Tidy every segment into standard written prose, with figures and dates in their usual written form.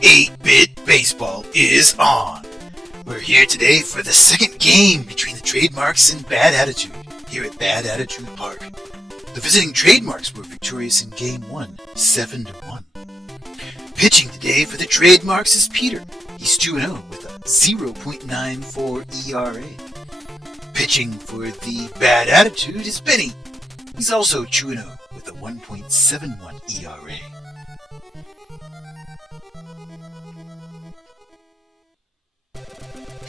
8-Bit Baseball is on. We're here today for the second game between the Trademarks and Bad Attitude here at Bad Attitude Park. The visiting Trademarks were victorious in Game 1, 7-1. Pitching today for the Trademarks is Peter. He's 2-0 with a 0.94 ERA. Pitching for the Bad Attitude is Benny. He's also 2-0 with a 1.71 ERA.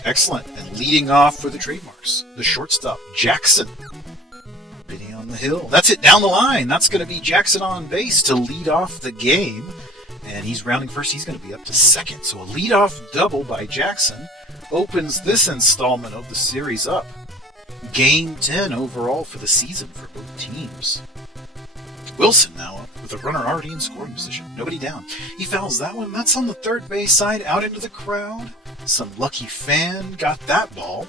Excellent. And leading off for the Trademarks, the shortstop, Jackson. Benny on the hill. That's it down the line. That's going to be Jackson on base to lead off the game. And he's rounding first. He's going to be up to second. So a leadoff double by Jackson opens this installment of the series up. Game 10 overall for the season for both teams. Wilson now up with a runner already in scoring position. Nobody down. He fouls that one. That's on the third base side out into the crowd. Some lucky fan got that ball.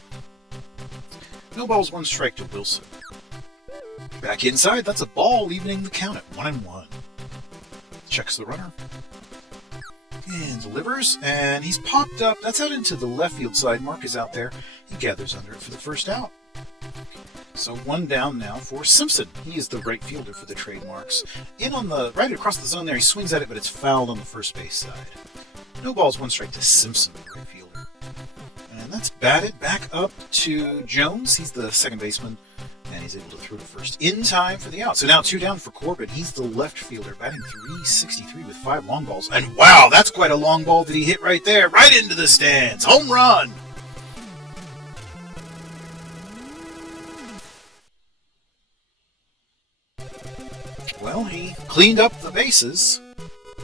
No balls, one strike to Wilson. Back inside, that's a ball, evening the count at 1-1. Checks the runner. And delivers, and he's popped up. That's out into the left field side. Mark is out there. He gathers under it for the first out. So one down now for Simpson. He is the right fielder for the Trademarks. In on the right across the zone there, he swings at it, but it's fouled on the first base side. No balls, one strike to Simpson, the right fielder. And that's batted back up to Jones. He's the second baseman, and he's able to throw to first in time for the out. So now two down for Corbin. He's the left fielder, batting .363 with 5 long balls. And wow, that's quite a long ball that he hit right there, right into the stands. Home run! Well, he cleaned up the bases.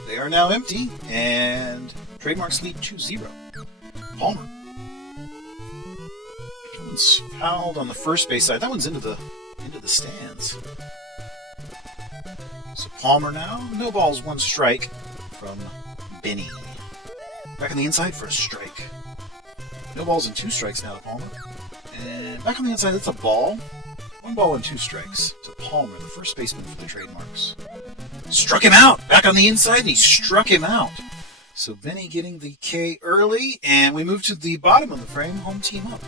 They are now empty, and Trademarks lead 2-0. Palmer. That one's fouled on the first base side. That one's into the stands. So Palmer now. No balls, one strike from Benny. Back on the inside for a strike. No balls and 2 strikes now to Palmer. And back on the inside, that's a ball. 1 ball and 2 strikes to Palmer, the first baseman for the Trademarks. Struck him out! Back on the inside, and he struck him out. So Benny getting the K early, and we move to the bottom of the frame, home team up.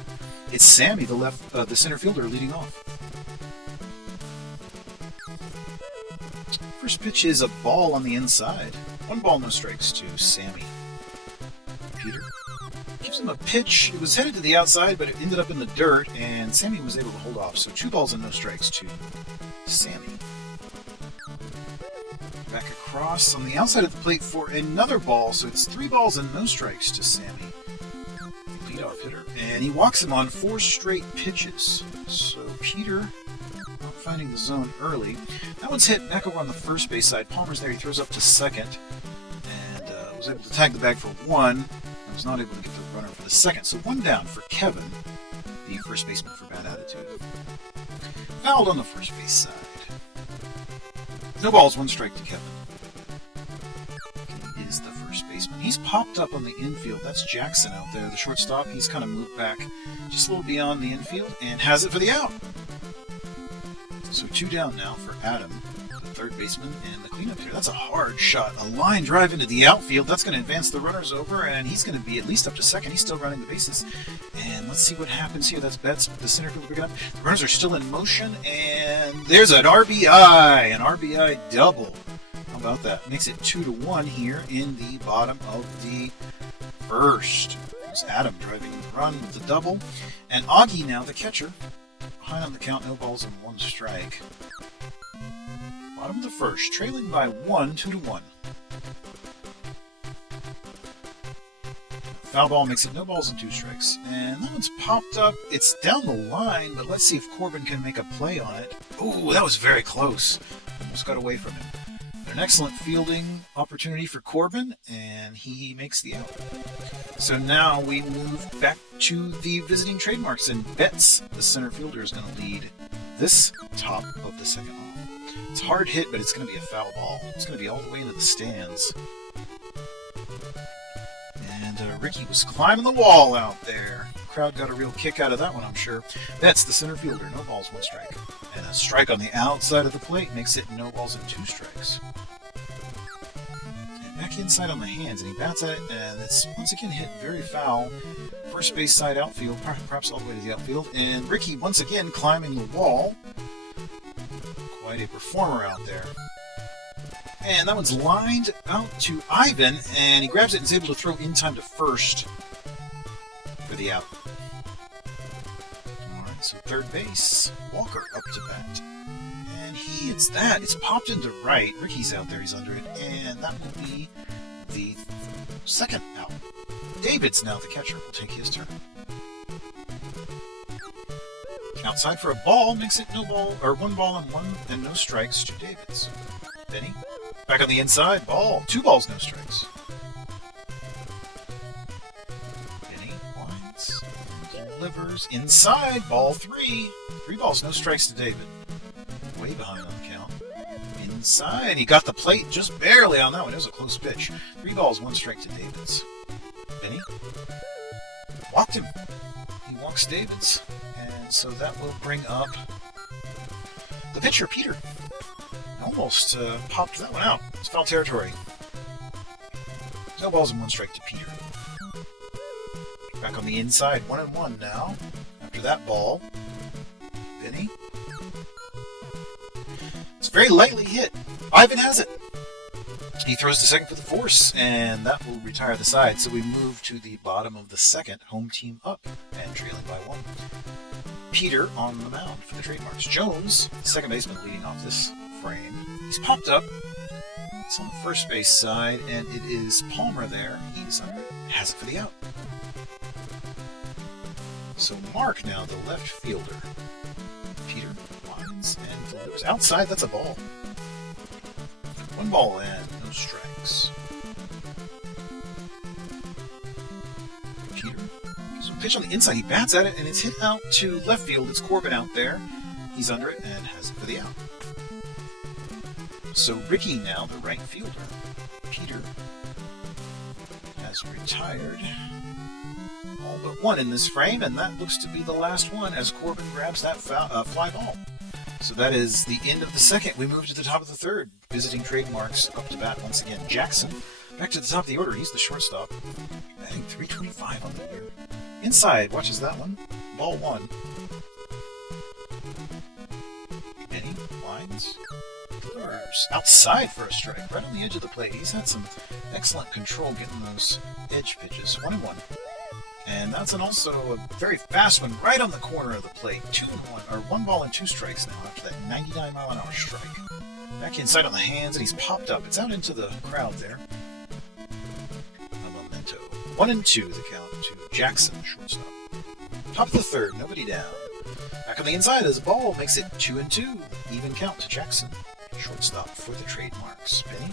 It's Sammy, the center fielder, leading off. First pitch is a ball on the inside. 1 ball, no strikes to Sammy. Peter gives him a pitch. It was headed to the outside, but it ended up in the dirt, and Sammy was able to hold off. So 2 balls and no strikes to Sammy. Back across on the outside of the plate for another ball, so it's 3 balls and no strikes to Sammy. Leadoff hitter. And he walks him on 4 straight pitches. So Peter not finding the zone early. That one's hit back over on the first base side. Palmer's there. He throws up to second. And was able to tag the bag for 1. I was not able to get the runner for the second. So 1 down for Kevin, the first baseman for Bad Attitude. Fouled on the first base side. No balls, 1 strike to Kevin. He is the first baseman. He's popped up on the infield. That's Jackson out there, the shortstop. He's kind of moved back just a little beyond the infield and has it for the out. So 2 down now for Adam, the third baseman, and the cleanup hitter. That's a hard shot. A line drive into the outfield. That's going to advance the runners over, and he's going to be at least up to second. He's still running the bases. And let's see what happens here. That's Betts, the center fielder picking up. The runners are still in motion, and there's an RBI. An RBI double. How about that? Makes it 2-1 here in the bottom of the first. There's Adam driving the run with the double. And Augie now, the catcher. Behind on the count, no balls and 1 strike. Bottom of the first, trailing by 1, 2-1. Foul ball makes it no balls and 2 strikes. And that one's popped up. It's down the line, but let's see if Corbin can make a play on it. Ooh, that was very close. Almost got away from him. An excellent fielding opportunity for Corbin, and he makes the out. So now we move back to the visiting Trademarks, and Betts, the center fielder, is going to lead this top of the second off. It's a hard hit, but it's going to be a foul ball. It's going to be all the way into the stands. And Ricky was climbing the wall out there. The crowd got a real kick out of that one, I'm sure. Betts, the center fielder, no balls, 1 strike. And a strike on the outside of the plate makes it no balls and 2 strikes. back inside on the hands, and he bats at it, and it's once again hit very foul. First base side outfield, perhaps all the way to the outfield, and Ricky once again climbing the wall. Quite a performer out there. And that one's lined out to Ivan, and he grabs it and is able to throw in time to first for the out. Alright, so third base, Walker up to bat. And he hits that. It's popped into right. Ricky's out there, he's under it, and that will be the second out. David's now the catcher, will take his turn. Outside for a ball makes it no ball, or 1 ball and 1 and no strikes to Davids. Benny, back on the inside, ball, 2 balls, no strikes. Benny winds, delivers inside, ball 3. 3 balls, no strikes to David. Way behind on the count. Inside, he got the plate just barely on that one. It was a close pitch. 3 balls, 1 strike to Davids. Benny walked him. He walks Davids. And so that will bring up the pitcher, Peter. Almost popped that one out. It's foul territory. No balls and 1 strike to Peter. Back on the inside, 1-1 now. After that ball, Benny. It's very lightly hit. Ivan has it. He throws to second for the force, and that will retire the side. So we move to the bottom of the second, home team up, and trailing by 1. Peter on the mound for the Trademarks. Jones, second baseman, leading off this frame. He's popped up. It's on the first base side, and it is Palmer there. He's under it. Has it for the out. So Mark now, the left fielder. Peter winds and delivers outside. That's a ball. 1 ball and no strikes. Peter gives him a pitch on the inside. He bats at it, and it's hit out to left field. It's Corbin out there. He's under it and has it for the out. So Ricky now, the right fielder. Peter has retired. All but 1 in this frame, and that looks to be the last one as Corbin grabs that fly ball. So that is the end of the second. We move to the top of the third. Visiting Trademarks up to bat once again. Jackson, back to the top of the order. He's the shortstop. Batting .325 on the year. Inside, watches that one. Ball 1. Benny winds. Outside for a strike, right on the edge of the plate. He's had some excellent control getting those edge pitches. 1-1. And that's also a very fast one right on the corner of the plate. 2-1, or 1 ball and 2 strikes now after that 99-mile-an-hour strike. Back inside on the hands, and he's popped up. It's out into the crowd there. A memento. 1-2 the count to Jackson, shortstop. Top of the third, nobody down. Back on the inside, as a ball makes it 2-2. Even count to Jackson, shortstop for the Trademarks. Benny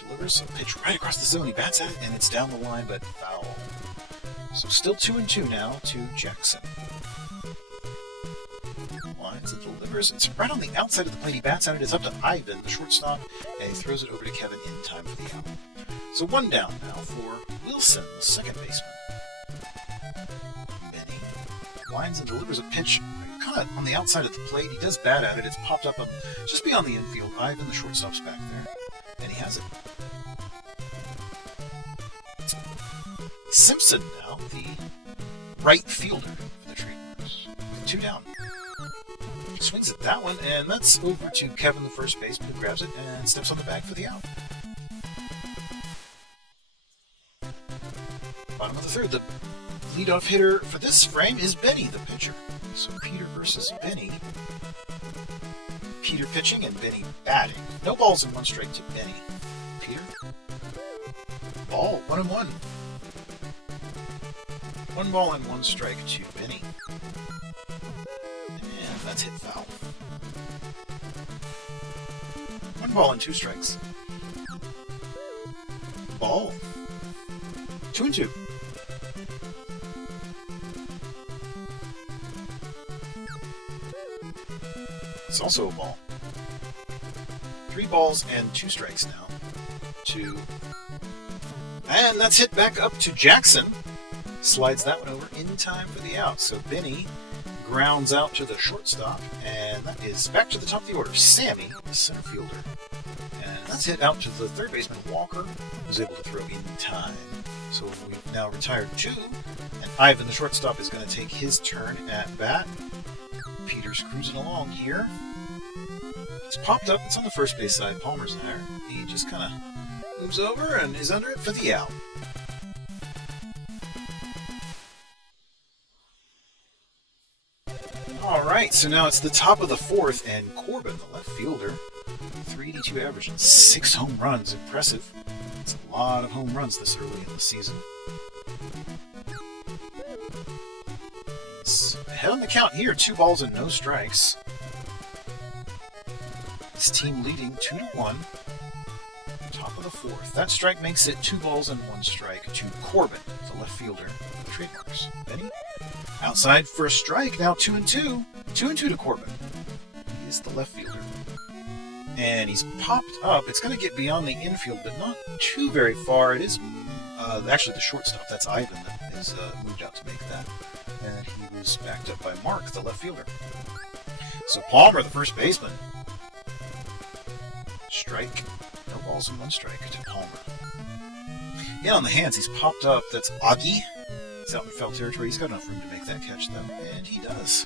delivers a pitch right across the zone. He bats at it, and it's down the line, but foul. So still 2-2 now to Jackson. Lines and delivers. It's right on the outside of the plate. He bats at it. It's up to Ivan, the shortstop, and he throws it over to Kevin in time for the out. So 1 down now for Wilson, the second baseman. Benny lines and delivers a pitch kind of on the outside of the plate. He does bat at it. It's popped up on just beyond the infield. Ivan, the shortstop's back there, and he has it. Simpson now, the right fielder for the Trademarks, with 2 down. He swings at that one, and that's over to Kevin, the first baseman, who grabs it and steps on the bag for the out. Bottom of the third, the leadoff hitter for this frame is Benny, the pitcher. So Peter versus Benny. Peter pitching and Benny batting. No balls and 1 strike to Benny. Peter. Ball, 1-1. 1 ball and 1 strike to Benny. And that's hit foul. 1 ball and 2 strikes. Ball. 2-2. It's also a ball. 3 balls and 2 strikes now. 2. And that's hit back up to Jackson. Slides that one over in time for the out. So Benny grounds out to the shortstop, and that is back to the top of the order. Sammy, the center fielder. And that's hit out to the third baseman, Walker, who's able to throw in time. So we've now retired 2, and Ivan, the shortstop, is going to take his turn at bat. Peter's cruising along here. It's popped up. It's on the first base side. Palmer's there. He just kind of moves over and is under it for the out. All right, so now it's the top of the 4th, and Corbin, the left fielder, 382 average and 6 home runs. Impressive. It's a lot of home runs this early in the season. He's ahead on the count here, 2 balls and no strikes. His team leading 2-1. Top of the 4th. That strike makes it 2 balls and 1 strike to Corbin, the left fielder of the Trademarks. Benny outside for a strike. Now 2-2. 2-2 to Corbin. He is the left fielder. And he's popped up. It's going to get beyond the infield, but not too very far. It is actually the shortstop. That's Ivan that is moved out to make that. And he was backed up by Mark, the left fielder. So Palmer, the first baseman. Strike. No balls and 1 strike to Palmer. In on the hands, he's popped up. That's Augie. He's out in foul territory. He's got enough room to make that catch, though. And he does.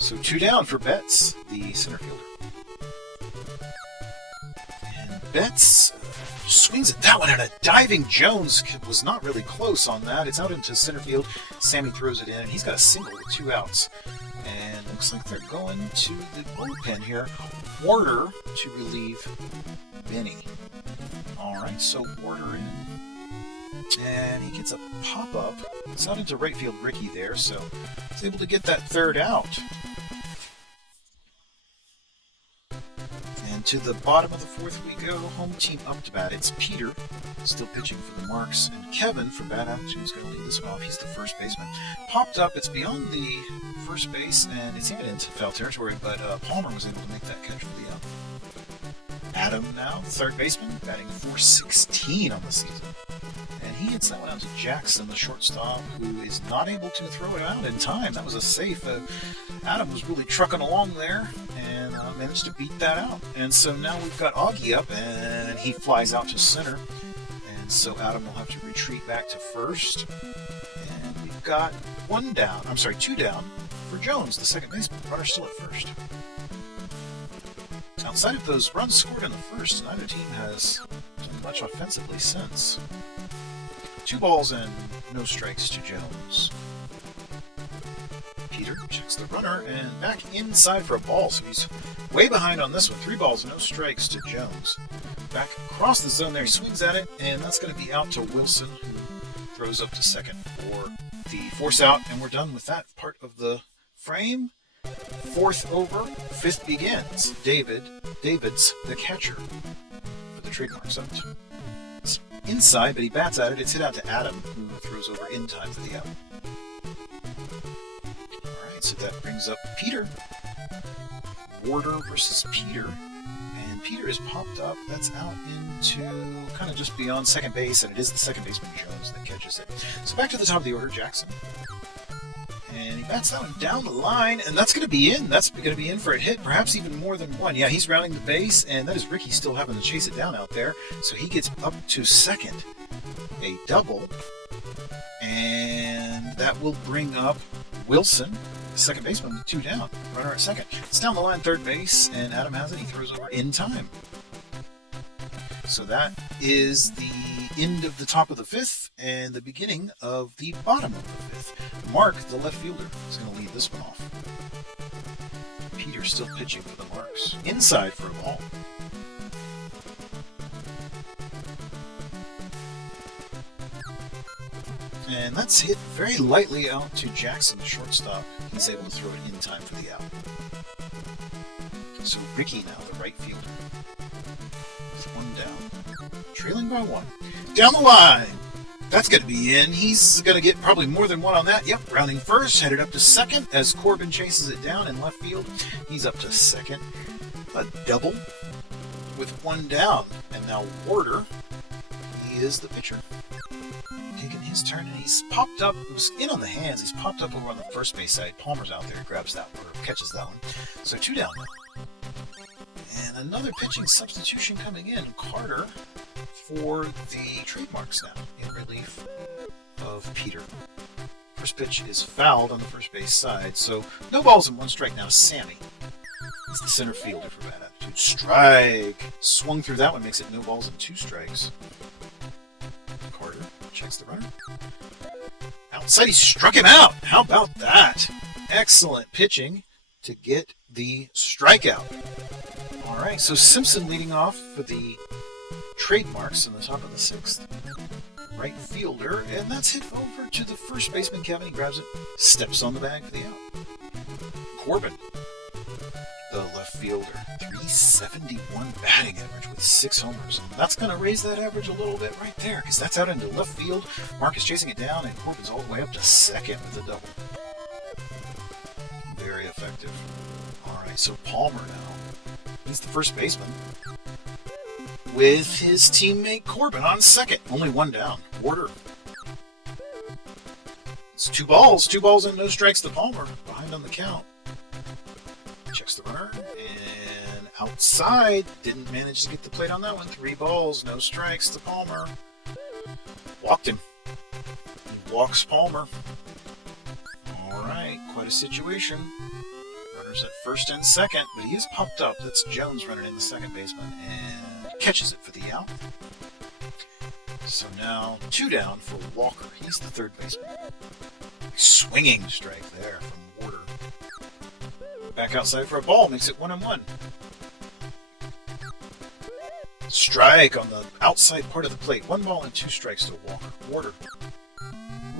So 2 down for Betts, the center fielder. And Betts swings at that one, and a diving Jones was not really close on that. It's out into center field. Sammy throws it in, and he's got a single with 2 outs. And looks like they're going to the bullpen here. Warder to relieve Benny. Alright, so Warder in. And he gets a pop-up. It's out into right field Ricky there, so he's able to get that 3rd out. And to the bottom of the 4th we go. Home team up to bat. It's Peter, still pitching for the Marks. And Kevin, for bad attitude, is going to lead this one off. He's the first baseman. Popped up. It's beyond the first base, and it's even into foul territory, but Palmer was able to make that catch for the out. Adam now, the third baseman, batting .416 on the season. And he hits that one out to Jackson, the shortstop, who is not able to throw it out in time. That was a safe. Adam was really trucking along there and managed to beat that out. And so now we've got Augie up, and he flies out to center. And so Adam will have to retreat back to first. And we've got 2 down for Jones, the second baseman. Runner still at first. Outside of those runs scored in the first, neither team has done much offensively since. 2 balls and no strikes to Jones. Peter checks the runner and back inside for a ball, so he's way behind on this one. 3 balls, no strikes to Jones. Back across the zone there, he swings at it, and that's going to be out to Wilson, who throws up to second for the force out, and we're done with that part of the frame. 4th over, 5th begins. David's the catcher for the Trademarks out. It's inside, but he bats at it. It's hit out to Adam, who throws over in time for the out. Alright, so that brings up Peter. Warder versus Peter. And Peter is popped up. That's out into kind of just beyond second base, and it is the second baseman Jones that catches it. So back to the top of the order, Jackson. And he bats that one down the line, and that's going to be in. That's going to be in for a hit, perhaps even more than one. Yeah, he's rounding the base, and that is Ricky still having to chase it down out there. So he gets up to second. A double. And that will bring up Wilson, second baseman, with 2 down. Runner at second. It's down the line, third base, and Adam has it. He throws over in time. So that is the end of the top of the 5th and the beginning of the bottom of the 5th. Mark, the left fielder, is going to lead this one off. Peter still pitching for the Marks. Inside for a ball. And that's hit very lightly out to Jackson, the shortstop. He's able to throw it in time for the out. So Ricky now, the right fielder. With 1 down. Trailing by 1. Down the line! That's going to be in. He's going to get probably more than 1 on that. Yep, rounding first, headed up to second as Corbin chases it down in left field. He's up to second. A double with 1 down. And now Warder, he is the pitcher. Taking his turn, and he's popped up. It was in on the hands. He's popped up over on the first base side. Palmer's out there, grabs that one, or catches that one. So 2 down. And another pitching substitution coming in. Carter for the trademarks now, in relief of Peter. First pitch is fouled on the first base side, so no balls and 1 strike now to Sammy. He's the center fielder for Bad Attitude. Strike! Swung through that one, makes it no balls and 2 strikes. Carter checks the runner. Outside, he struck him out! How about that? Excellent pitching to get the strikeout. Alright, so Simpson leading off for the trademarks in the top of the 6th. Right fielder, and that's hit over to the first baseman, Kevin. He grabs it, steps on the bag for the out. Corbin, the left fielder, 371 batting average with 6 homers. That's going to raise that average a little bit right there, because that's out into left field. Marcus chasing it down, and Corbin's all the way up to second with a double. Very effective. Alright, so Palmer now. He's the first baseman, with his teammate Corbin on second. Only 1 down. Warder. It's 2 balls and no strikes to Palmer. Behind on the count. Checks the runner, and outside. Didn't manage to get the plate on that one. 3 balls, no strikes to Palmer. Walked him. He walks Palmer. Alright, quite a situation. Runners at first and second, but he is popped up. That's Jones running in the second baseman, and catches it for the out. So now 2 down for Walker. He's the third baseman. Swinging strike there from Warder. Back outside for a ball, makes it 1-1. Strike on the outside part of the plate. 1 ball and 2 strikes to Walker. Warder.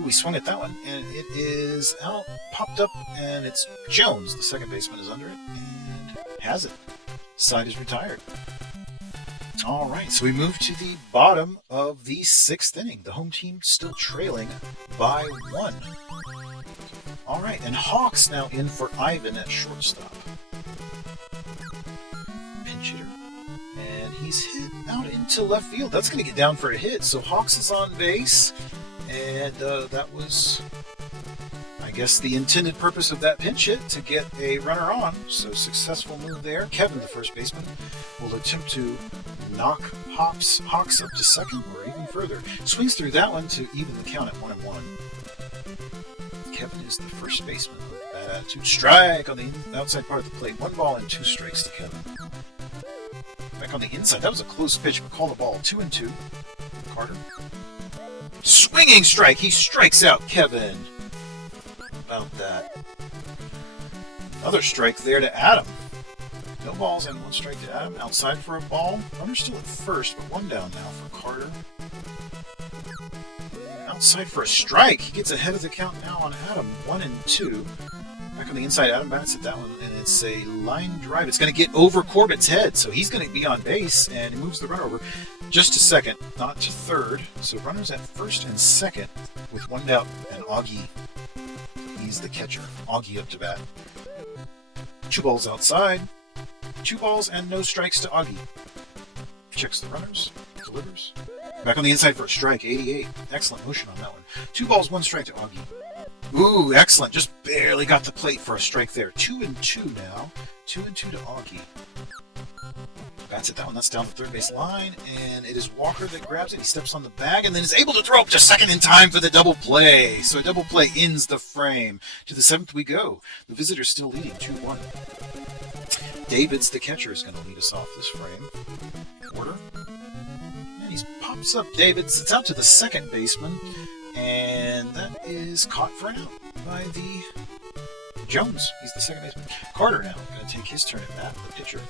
Ooh, he swung at that one, and it is out, popped up, and it's Jones. The second baseman is under it, and has it. Side is retired. All right, so we move to the bottom of the 6th inning. The home team still trailing by 1. All right, and Hawks now in for Ivan at shortstop. Pinch hitter. And he's hit out into left field. That's going to get down for a hit. So Hawks is on base, and that was, I guess, the intended purpose of that pinch hit, to get a runner on. So successful move there. Kevin, the first baseman, will attempt to knock Hawks up to second or even further. Swings through that one to even the count at 1-1. Kevin is the first baseman with Bad Attitude. Strike on the outside part of the plate. 1 ball and 2 strikes to Kevin. Back on the inside. That was a close pitch, but call the ball. 2-2. Carter. Swinging strike. He strikes out Kevin. About that. Another strike there to Adam. No balls and 1 strike to Adam. Outside for a ball. Runner still at first, but 1 down now for Carter. Outside for a strike. He gets ahead of the count now on Adam. 1-2. Back on the inside, Adam bats at that one, and it's a line drive. It's going to get over Corbin's head, so he's going to be on base, and he moves the runner over just to second, not to third. So runners at first and second with 1 down, and Augie, he's the catcher. Augie up to bat. 2 balls outside. 2 balls and no strikes to Augie. Checks the runners. Delivers. Back on the inside for a strike. 88. Excellent motion on that one. 2 balls, 1 strike to Augie. Ooh, excellent. Just barely got the plate for a strike there. 2-2 now. 2-2 to Augie. Bats at that one. That's down the third base line. And it is Walker that grabs it. He steps on the bag and then is able to throw up to second in time for the double play. So a double play ends the frame. To the 7th we go. The visitors still leading 2-1. Davids, the catcher, is going to lead us off this frame. Order. And he pops up Davids. It's out to the second baseman. And that is caught for an out by the Jones. He's the second baseman. Carter now going to take his turn at bat, the pitcher.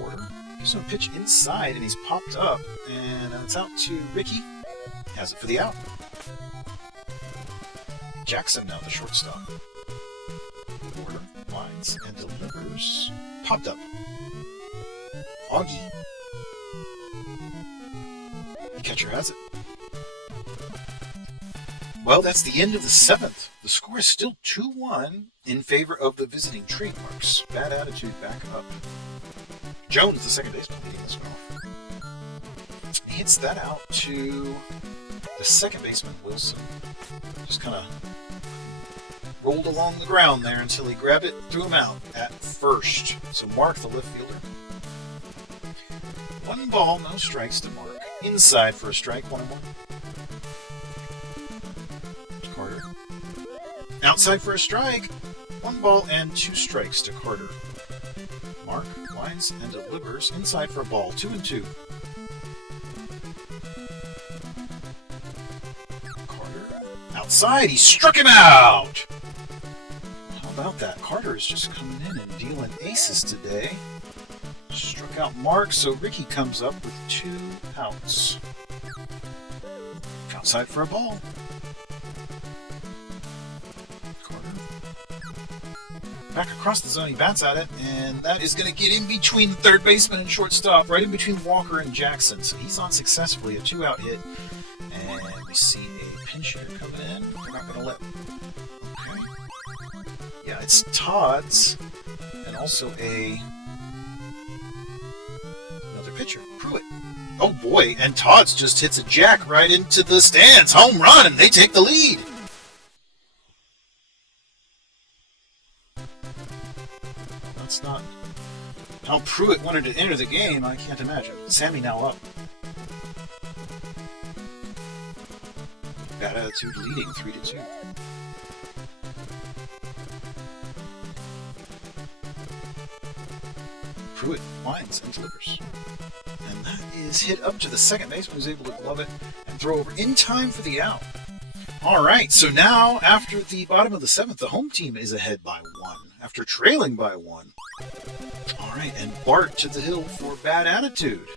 Order. Gives him a pitch inside, and he's popped up. And it's out to Ricky. Has it for the out. Jackson now the shortstop. Order. Lines and delivers. Popped up. Augie. The catcher has it. Well, that's the end of the 7th. The score is still 2-1 in favor of the visiting trademarks. Bad Attitude back up. Jones, the second baseman, leading this one off. He hits that out to the second baseman, Wilson. Just kind of rolled along the ground there until he grabbed it, threw him out at first. So Mark, the left fielder. 1 ball, no strikes to Mark. Inside for a strike, 1-1. Carter. Outside for a strike. 1 ball and 2 strikes to Carter. Mark winds and delivers inside for a ball, 2-2. Carter outside, he struck him out! How about that? Carter is just coming in and dealing aces today. Struck out Mark, so Ricky comes up with 2 outs. Outside for a ball. Carter. Back across the zone, he bats at it, and that is going to get in between the third baseman and shortstop, right in between Walker and Jackson. So he's on successfully, a 2-out hit. And we see a pinch hitter coming in. We're not going to let... Okay. Yeah, it's Todd's, and also another pitcher, Pruitt. Oh boy, and Todd's just hits a jack right into the stands. Home run, and they take the lead. That's not how Pruitt wanted to enter the game, I can't imagine. Sammy now up. Bad Attitude leading 3-2. Pruitt winds and delivers. And that is hit up to the second baseman, who's able to glove it and throw over in time for the out. Alright, so now after the bottom of the 7th, the home team is ahead by 1. After trailing by 1. Alright, and Bart to the hill for Bad Attitude.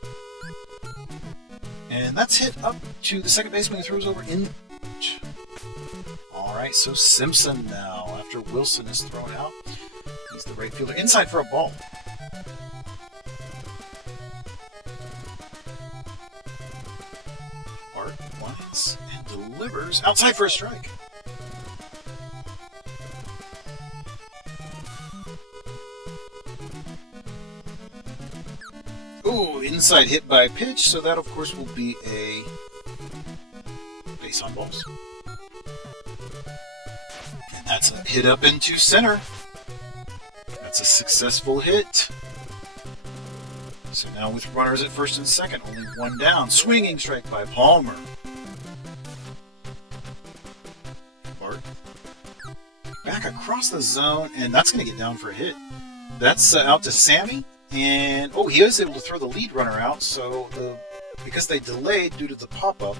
And that's hit up to the second baseman, who throws over in. Alright, so Simpson now, after Wilson is thrown out. He's the right fielder. Inside for a ball. Bart winds and delivers. Outside for a strike. Ooh, inside hit by pitch, so that of course will be a base on balls. And that's a hit up into center. That's a successful hit. So now with runners at first and second, only 1 down. Swinging strike by Palmer. Bart. Back across the zone, and that's going to get down for a hit. That's out to Sammy. And, oh, he is able to throw the lead runner out, so because they delayed due to the pop-up,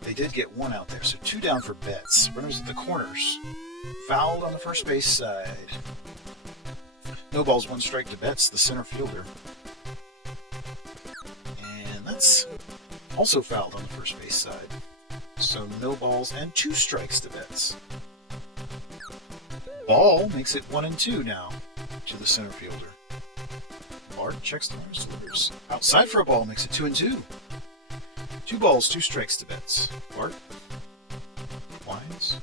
they did get 1 out there. So 2 down for Betts. Runners at the corners. Fouled on the first base side. No balls, 1 strike to Betts, the center fielder. And that's also fouled on the first base side. So no balls and 2 strikes to Betts. Ball makes it 1-2 now to the center fielder. Bart checks the runners, delivers. Outside for a ball, makes it 2-2. 2 balls, 2 strikes to Betts. Bart winds.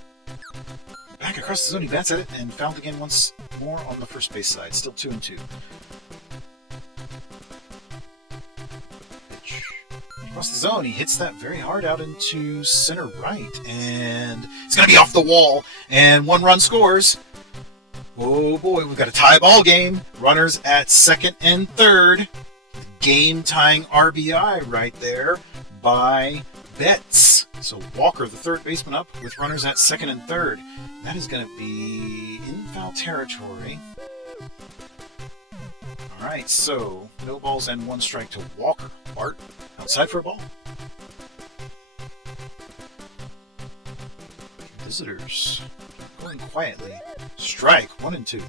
Back across the zone, he bats at it and fouled again once more on the first base side. Still 2-2. Pitch. Across the zone, he hits that very hard out into center right. And it's going to be off the wall. And 1 run scores. Oh boy, we've got a tie ball game. Runners at second and third. Game-tying RBI right there by Betts. So Walker, the third baseman, up with runners at second and third. That is going to be in foul territory. All right, so no balls and 1 strike to Walker. Bart outside for a ball. Visitors going quietly. Strike, 1-2.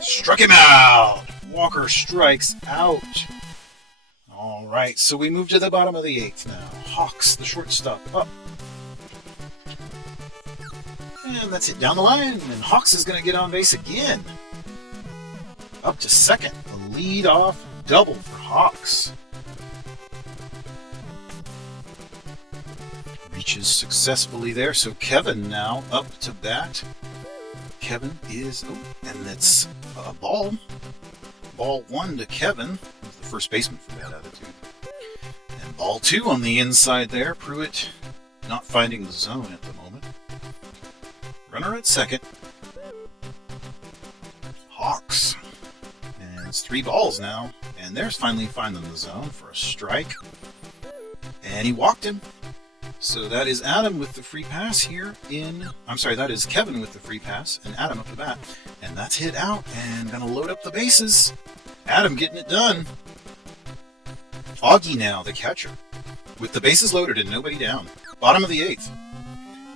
Struck him out! Walker strikes out. All right, so we move to the bottom of the 8th now. Hawks, the shortstop, up. And that's it down the line, and Hawks is going to get on base again. Up to second, the lead-off double for Hawks. Reaches successfully there, so Kevin now up to bat. Kevin is, and that's a ball. Ball 1 to Kevin, the first baseman for Bad Attitude. And ball 2 on the inside there. Pruitt not finding the zone at the moment. at second. Hawks. And it's 3 balls now. And there's finally finding the zone for a strike. And he walked him. So that is Adam with the free pass here that is Kevin with the free pass and Adam up the bat. And that's hit out and gonna load up the bases. Adam getting it done. Augie now, the catcher, with the bases loaded and nobody down. Bottom of the 8th.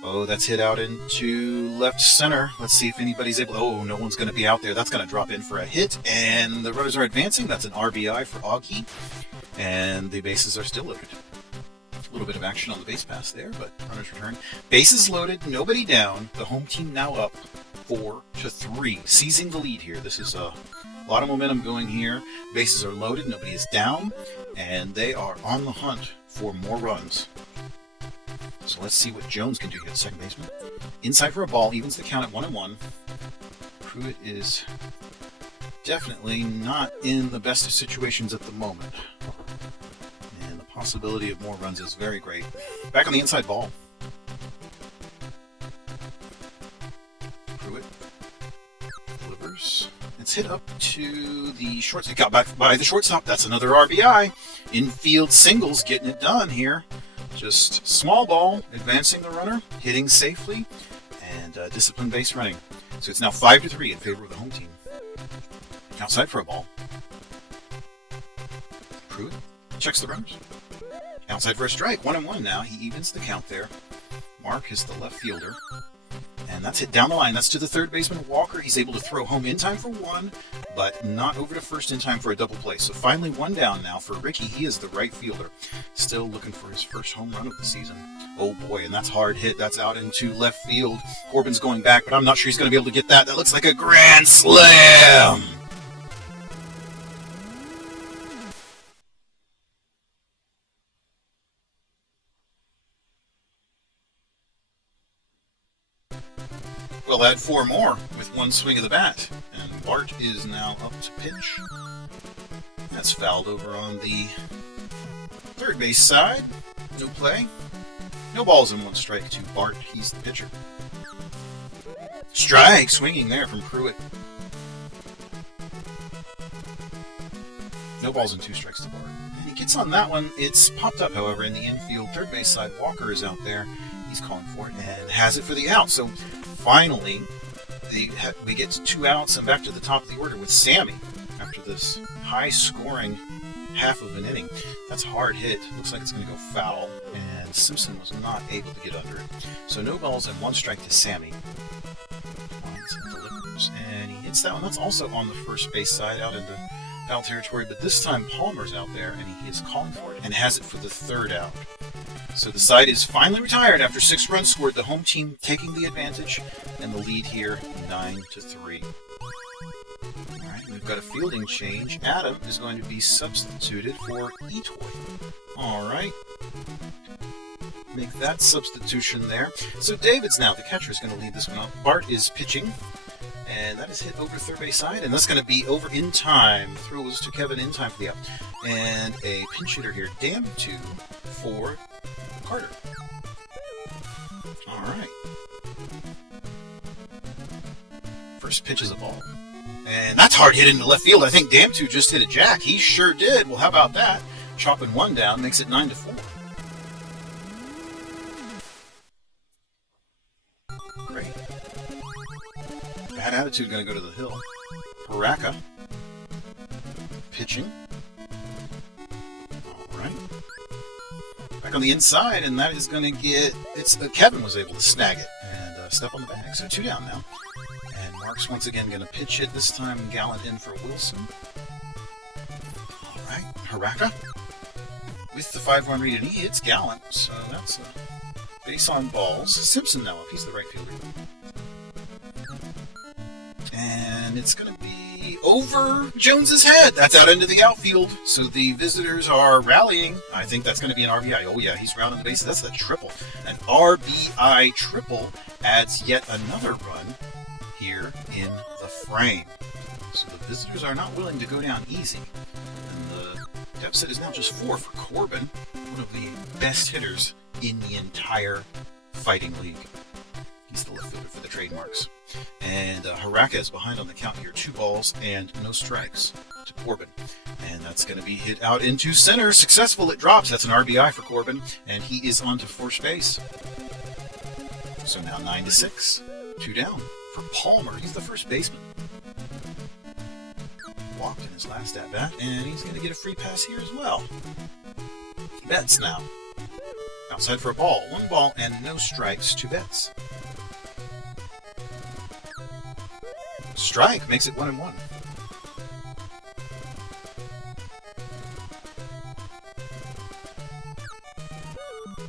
Oh, that's hit out into left center. Let's see if anybody's able. Oh, no one's going to be out there. That's going to drop in for a hit, and the runners are advancing. That's an RBI for Augie, and the bases are still loaded. A little bit of action on the base pass there, but runners return. Bases loaded, nobody down. The home team now up 4-3, seizing the lead here. This is a lot of momentum going here. Bases are loaded, nobody is down, and they are on the hunt for more runs. So let's see what Jones can do here at second baseman. Inside for a ball, evens the count at 1-1. Pruitt is definitely not in the best of situations at the moment. And the possibility of more runs is very great. Back on the inside ball. Pruitt delivers. It's hit up to the shortstop. It got back by the shortstop. That's another RBI. Infield singles getting it done here. Just small ball, advancing the runner, hitting safely, and disciplined base running. So it's now 5-3 in favor of the home team. Outside for a ball. Pruitt checks the runners. Outside for a strike. 1-1 now. He evens the count there. Mark is the left fielder. And that's hit down the line. That's to the third baseman, Walker. He's able to throw home in time for 1, but not over to first in time for a double play. So finally 1 down now for Ricky. He is the right fielder. Still looking for his first home run of the season. Oh boy, and that's hard hit. That's out into left field. Corbin's going back, but I'm not sure he's going to be able to get that. That looks like a grand slam! We'll add 4 more with 1 swing of the bat. And Bart is now up to pitch. That's fouled over on the third base side. No play. No balls and 1 strike to Bart. He's the pitcher. Strike swinging there from Pruitt. No balls and 2 strikes to Bart. And he gets on that one. It's popped up, however, in the infield third base side. Walker is out there. He's calling for it and has it for the out. So finally, we get to 2 outs and back to the top of the order with Sammy after this high-scoring half of an inning. That's a hard hit. Looks like it's going to go foul, and Simpson was not able to get under it. So no balls and 1 strike to Sammy. Delivers, and he hits that one. That's also on the first base side out into foul territory, but this time Palmer's out there, and he is calling for it and has it for the 3rd out. So the side is finally retired after 6 runs scored. The home team taking the advantage, and the lead here 9-3. All right, we've got a fielding change. Adam is going to be substituted for Etoy. All right, make that substitution there. So David's now the catcher is going to lead this one up. Bart is pitching, and that is hit over third base side, and that's going to be over in time. Throws to Kevin in time for the out, and a pinch hitter here, Damtu for Carter. All right. First pitch is a ball. And that's hard hit into left field. I think Damtu just hit a jack. He sure did. Well, how about that? Chopping 1 down makes it 9-4. Great. Bad attitude going to go to the hill. Haraka. Pitching. All right. Back on the inside, and that is going to get... Kevin was able to snag it and step on the bag. So 2 down now. And Mark's once again going to pitch it. This time Gallant in for Wilson. All right. Haraka with the 5-run lead, and he hits Gallant. So that's a base on balls. Simpson now up. He's the right fielder. And it's going to be over Jones's head. That's out into the outfield. So the visitors are rallying. I think that's going to be an RBI. Oh, yeah, he's rounding the bases. That's a triple. An RBI triple adds yet another run here in the frame. So the visitors are not willing to go down easy. And the deficit is now just 4 for Corbin, one of the best hitters in the entire fighting league. He's the left fielder for the trademarks. And Haraka is behind on the count here. 2 balls and no strikes to Corbin. And that's going to be hit out into center. Successful, it drops. That's an RBI for Corbin. And he is on to first base. So now 9-6. 2 down for Palmer. He's the first baseman. Walked in his last at-bat, and he's going to get a free pass here as well. Betts now. Outside for a ball. 1 ball and no strikes to Betts. Strike makes it 1-1.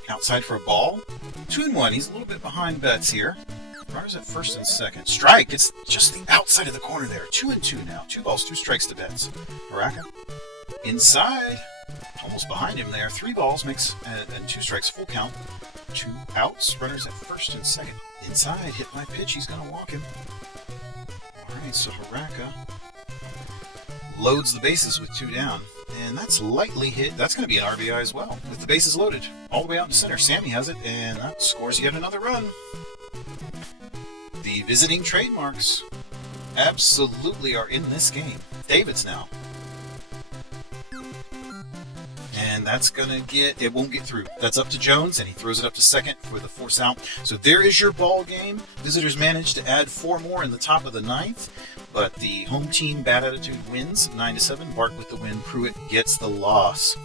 Outside for a ball. 2-1. He's a little bit behind Betts here. Runners at first and second. Strike. It's just the outside of the corner there. 2-2 now. 2 balls, 2 strikes to Betts. Haraka. Inside. Almost behind him there. 3 balls makes and 2 strikes. Full count. 2 outs. Runners at first and second. Inside. Hit my pitch. He's going to walk him. Alright, so Haraka loads the bases with 2 down. And that's lightly hit. That's going to be an RBI as well. With the bases loaded. All the way out to center. Sammy has it. And that scores yet another run. The visiting trademarks absolutely are in this game. David's now. And that's going to get, it won't get through. That's up to Jones, and he throws it up to second for the force out. So there is your ball game. Visitors managed to add 4 more in the top of the 9th, but the home team Bad Attitude wins 9-7. Bart with the win. Pruitt gets the loss.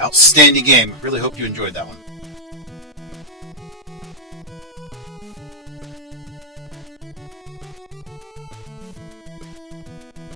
Outstanding game. Really hope you enjoyed that one.